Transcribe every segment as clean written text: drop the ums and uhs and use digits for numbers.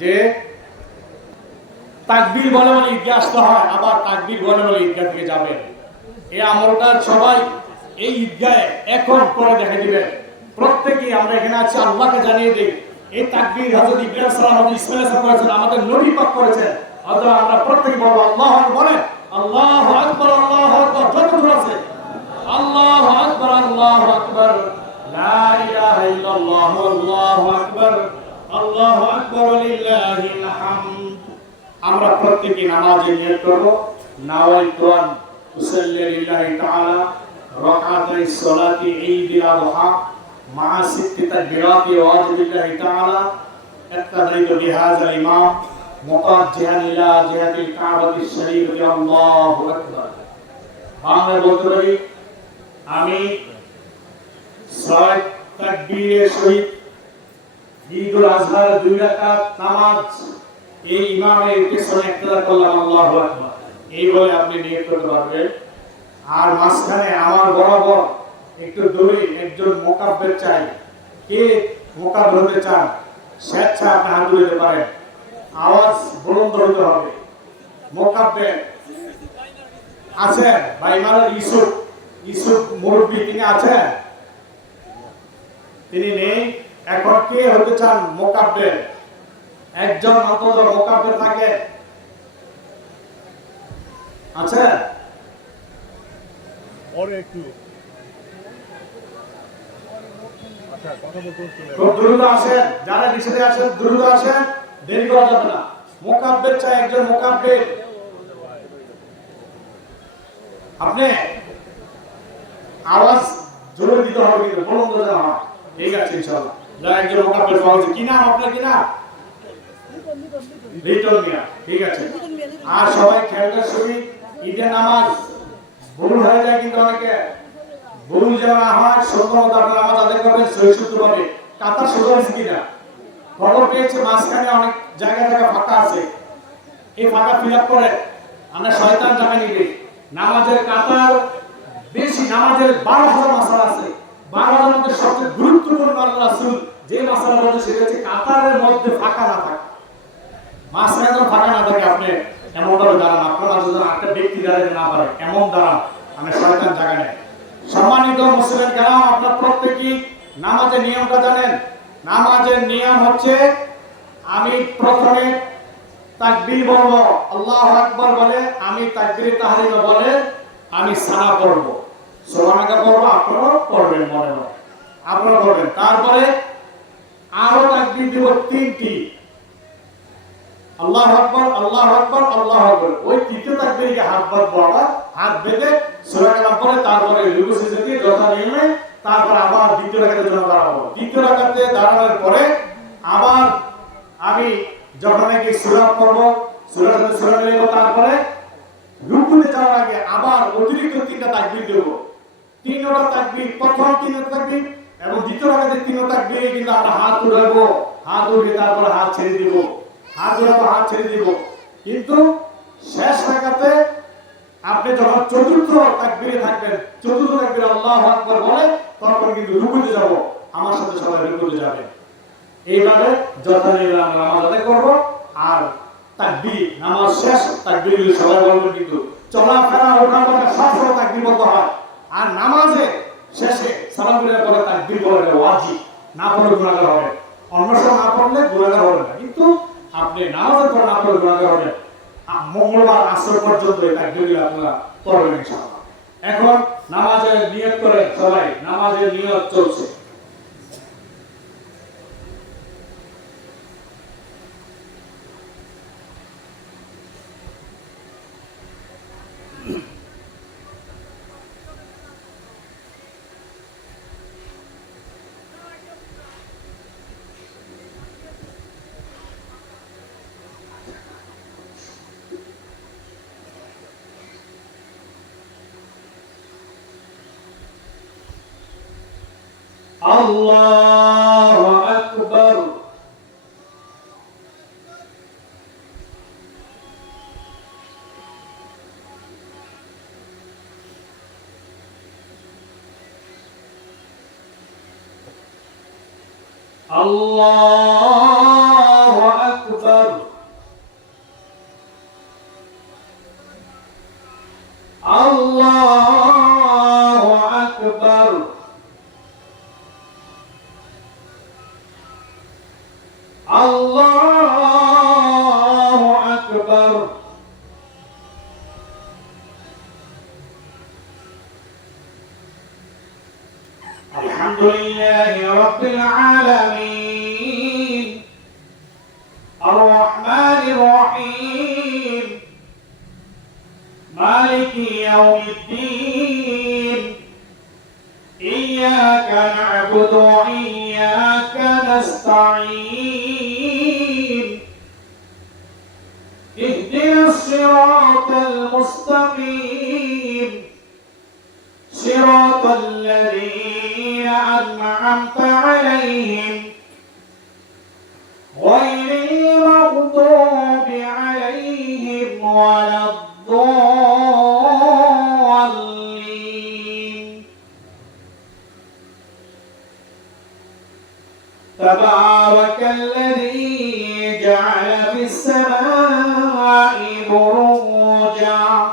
যে তাকবীর বলে বলে ঈদগাহ আসতে হয়, আবার তাকবীর বলে বলে ঈদগাহ থেকে যাবেন। এই আমলটা সবাই এই ঈদগাহে এখন করে দেখে দিবেন। প্রত্যেকেই আমরা এখানে আছি আল্লাহকে জানিয়ে দিই এই তাকবীর হযরত ইব্রাহিম সালাম হযরত ইসমাঈল সালাম করেছেন, আমাদের নবী পাক করেছেন। অতএব আমরা প্রত্যেকে বলবো আল্লাহু আকবার, বলেন আল্লাহু আকবার, আল্লাহু আকবার, যতদূর আছে আল্লাহু আকবার, আল্লাহু আকবার, লা ইলাহা ইল্লাল্লাহু, আল্লাহু আকবার, আল্লাহু আকবার, লিল্লাহিল হামদ। আমরা প্রত্যেকে নামাজে নিয়ত করব, নাওয়াইতু আন উসাল্লি লিল্লাহি তাআলা রাকাতাই সালাতি ঈদিল আযহা মা সিত্তি তাকবীরাতি ওয়াজিবিল্লাহি তাআলা ইক্তাদাইতু বিহাযাল ইমাম মুতাজ্জিহান ইলা জিহাতিল কাবাতিশ শরীফতি আল্লাহু আকবার। বাংলা বলতে পারি আমি ছয় তাকবীরের সহিত ঈদুল আজহার 2 রাকাত নামাজ এই ইমামের পেছনে ইক্তাদা করলাম, আল্লাহু আকবার, এই বলে আপনি নিয়ত করতে পারবেন। আর মাঝখানে আমার বরাবর একটু দূরে একজন মুকাব্বির চাই। কে মুকাব্বির হতে চান স্বেচ্ছা আপনি হাত তুলতে পারেন, আওয়াজ বুলন্দ হতে হবে। মুকাব্বির আছেন ভাই মারা ইউসুফ মুরব্বি, তিনি আছেন? তিনি নেই। এখন কে হতে চান মুকাব্বির? একজন অন্তত মুকাব্বির থাকে, আছে? ওরে একটু আচ্ছা কথা বলতে খুব দ্রুত আসেন, যারা নিষেধে আসেন দ্রুত আসেন, দেরি করা যাবে না। মুকাব্বির চাই, একজন মুকাব্বির। আপনি আওয়াজ জোরে দিতে হবে, কিন্তু বুলন্দ যেন হয়। ঠিক আছে ইনশাআল্লাহ। যারা একজন মুকাব্বির পাওয়া যায়। কি নাম আপনার? কি নাম? লিটন মিয়া। ঠিক আছে। আর সবাই খেয়ালের সহিত ঈদের নামাজ ভুল হয়ে যায়, কিন্তু অনেকে ভুল যেন না হয়, সুন্দরমতো আপনার নামাজ আদায় করবেন সহিষ্ণুভাবে। কাতার সোজা হয়েছে কিনা খবর পেয়েছে, মাঝখানে অনেক জায়গা ফাঁকা আছে, এই ফাঁকা ফিল আপ করে আমরা শয়তান জামে নিবে। নামাজের কাতার বেশি, নামাজের 12,000 মাসালা আছে। 12,000 মধ্যে সবচেয়ে গুরুত্বপূর্ণ আল্লাহ রাসূল যে মাসালা বলে সেটা হচ্ছে কাতারের মধ্যে ফাঁকা না থাকে। মাঝখানে যখন ফাঁকা না থাকে আপনি এমনভাবে দাঁড়ান, আপনার মাঝে যেন একটা ব্যক্তি দাঁড়াতে না পারে, এমন দাঁড়ান, মানে শয়তান জায়গা নেয়। সম্মানিত মুসলিম কেরাম, আপনার প্রত্যেকেই নামাজের নিয়মটা জানেন। নামাজের নিয়ম হচ্ছে আমি প্রথমে তাকবীর বলবো, আল্লাহু আকবার বলে আমি তাকবীরে তাহরিমা বলে আমি সানা পড়ব, সুবহানাল্লাহ পড়ব, আপনারাও পড়বেন, মনে মনে আপনারা পড়বেন। তারপরে আরো তাকবীর দিব 3টি, আল্লাহু আকবার, আল্লাহু আকবার, আল্লাহু আকবার। ওই তৃতীয় তাকবীরে হাত বাঁধবো, আবার হাত বেঁধে সূরা কালাম পড়ে তারপরে রুকু সিজদা দিয়ে যথা নিয়মে তারপর আবার দ্বিতীয় রাকাতের জন্য দাঁড়াবো। দ্বিতীয় রাকাতে দাঁড়ানোর পরে আবার আমি যখন নাকি সূরা পড়ব, সূরার সাথে সূরা মিলাবো, তারপরে রুকুতে যাওয়ার আগে আবার অতিরিক্ত 3টা তাকবীর দেব। 3টা তাকবীর, প্রথম 3টা তাকবীর এবং দ্বিতীয় রাকাতে 3টা তাকবীরে কিন্তু আমরা হাত উঠাবো, হাত উঠিয়ে তারপরে হাত ছেড়ে দিব, হাত উঠাবো, হাত ছেড়ে দিব। কিন্তু শেষ রাকাতে আপনি যখন চতুর্থ তাকবীরে থাকবেন, চতুর্থ তাকবীরে আল্লাহু আকবার বলে তখন কিন্তু রুকুতে যাব, আমার সাথে সবাই রুকুতে যাবেন। এইভাবে যথানিয়মে আমরা নামাজ আদায় করব। আর তাকবীর নামাজ শেষ তাকবীরগুলো সবাই বলবেন, কিন্তু চলাফেরা ওঠানামা সবসময় তাকবীর বলতে হয়। আর নামাজে শেষে সালাম ফিরানোর পরে তাকবীর বলা ওয়াজিব, না পড়লে গুনাহগার হবে। অন্য সময় না পড়লে গুনাহগার হবে না, কিন্তু আপনি নামাজের পর না পড়লে গুনাহগার হবেন। মঙ্গলবার আসর পর্যন্ত এই তাকবীরগুলো আপনারা পড়বেন ইনশাআল্লাহ। এখন নামাজের নিয়ত করে সবাই, নামাজের নিয়ত চলছে। আল্লাহু আকবার। আল্লাহু আকবার। الله أكبر الله أكبر الحمد لله رب العالمين الرحمن الرحيم مالك يوم الدين إياك نعبد وإياك نستعين اهدنا الصراط المستقيم صراط الذين أنعمت عليهم غير المغضوب عليهم ولا الضالين تبارك الذي جعل في السماء بروجا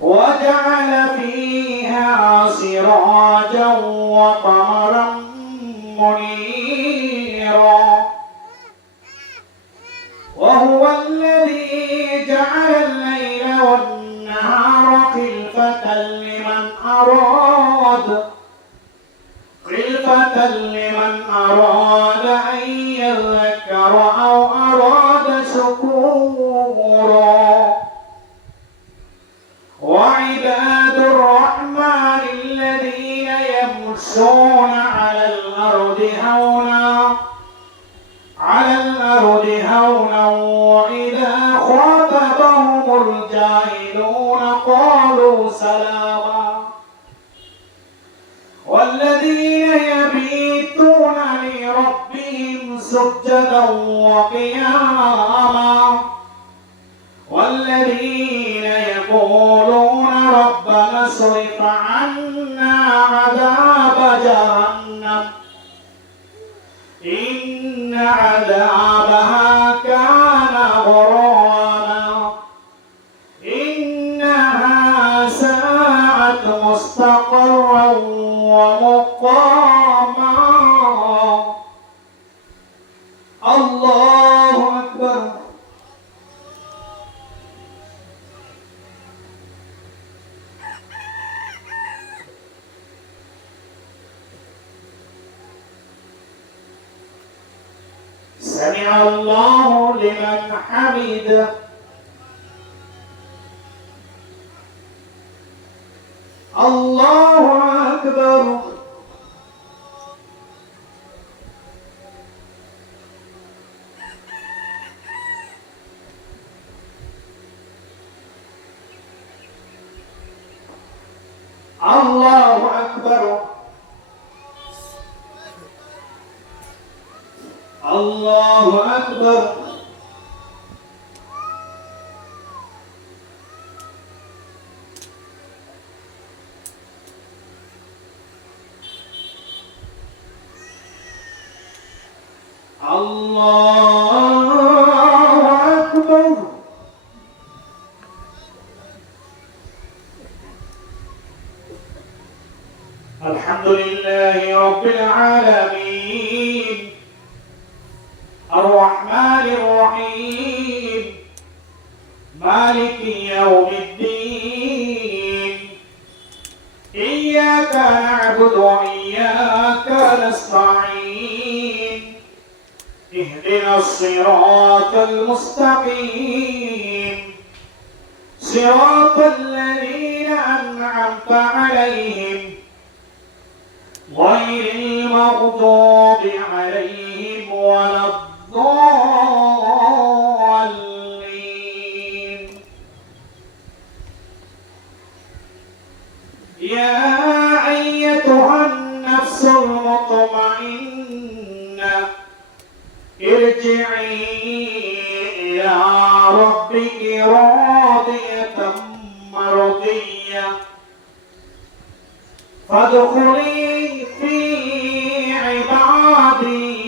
وجعل فيها سراجا وقمرا منيرا وهو الذي جعل الليل والنهار خلفة لمن أراد أن يذكر أو أراد شكورا وعباد الرحمن الذين يمشون على الأرض هونا وإذا خاطبهم الجاهلون قالوا سلاما والذين يبيتون لربهم سجدا وقياما والذين يقولون ربنا اصرف عنا عذاب جهنم إن عذابها كان غراما إنها ساءت مستقرا ومقاما الله أكبر سمع الله لمن حمده الله أكبر الله أكبر الله أكبر الله أكبر الحمد لله رب العالمين الرحمن الرحيم مالك يوم الدين إياك نعبد وإياك نستعين اهدنا الصراط المستقيم صراط الذين أنعمت عليهم غير المغضوب عليهم ولا الضالين يا أيتها النفس المطمئنة ارجعي إلى ربك راضية مرضية فادخلي في عبادي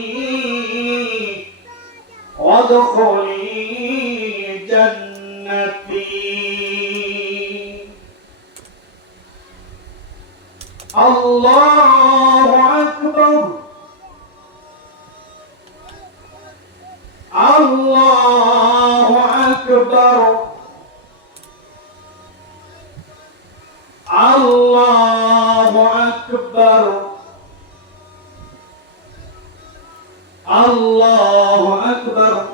وادخلي جنتي الله أكبر الله أكبر الله أكبر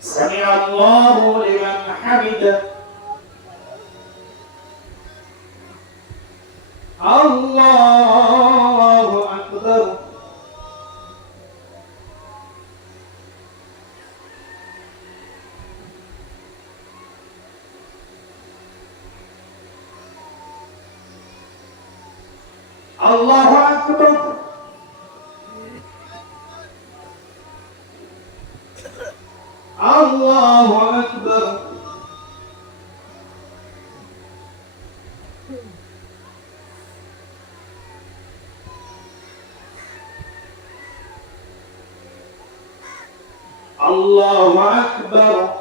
سمع الله لمن حمده الله أكبر الله أكبر الله أكبر الله أكبر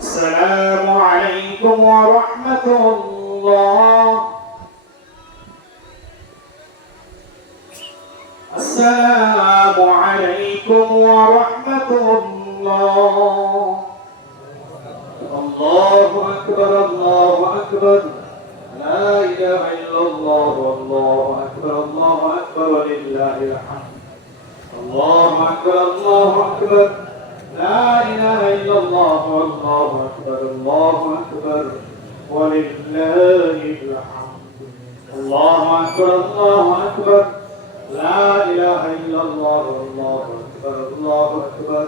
السلام عليكم ورحمة الله السلام عليكم ورحمة الله الله أكبر الله أكبر لا إله إلا الله والله أكبر الله أكبر ولله الحمد الله أكبر الله أكبر لا إله إلا الله والله أكبر الله أكبر ولله الحمد الله أكبر الله أكبر لا إله إلا الله والله أكبر الله أكبر